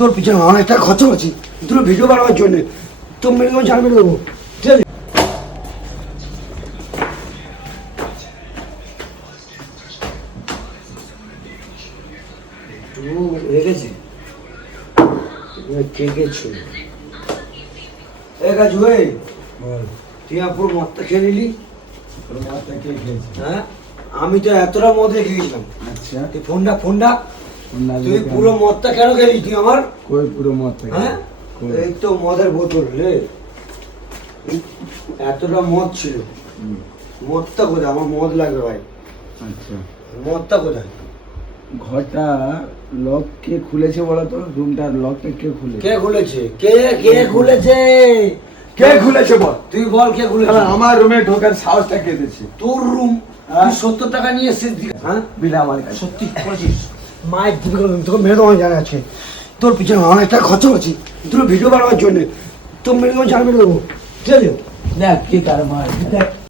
তোর পিছনে অনেকটা খরচ করছি দুটো ভিডিও বানাবার জন্য। তোর মিনিমাম জানবে দেবো, ঠিক আছে? রেখেছি কে কে ছিল এক আজ হয়ে তুই পুরো মদটা খেয়ে নিলি। হ্যাঁ, আমি তো এতটা মদ রেখে গেছিলাম। আচ্ছা, তুই ফোনটা তুই পুরো মদটা কেন খেলি তুই আমার? কই পুরো মদ? হ্যাঁ, এই তো মদের বোতল রে, এতটা মদ ছিল। মদটা কোথায়? আমার মদ লাগবে ভাই। আচ্ছা, মদটা কোথায়? ঘরটা লক কে খুলেছে বলো তো? রুমটার লকটা কে খুলে? কে খুলেছে? কে খুলেছে? কে খুলেছে বল? তুই বল কে খুলেছে? আমার রুমে ঢোকার সাহসটা কে দিয়েছে? তোর রুম? তুই 70 টাকা নিয়ে এসেছিস? হ্যাঁ, বিনা আমার কাছে। সত্যি করেছিস? মায়ের দিকে তোকে মেরে তোমার জানা আছে। তোর পিছনে অনেকটা খরচ করছি দুটো ভিডিও বানাবার জন্য। তোর মিনিমাম জানবে দেবো, ঠিক আছে? দেখ কে কার মার, দেখ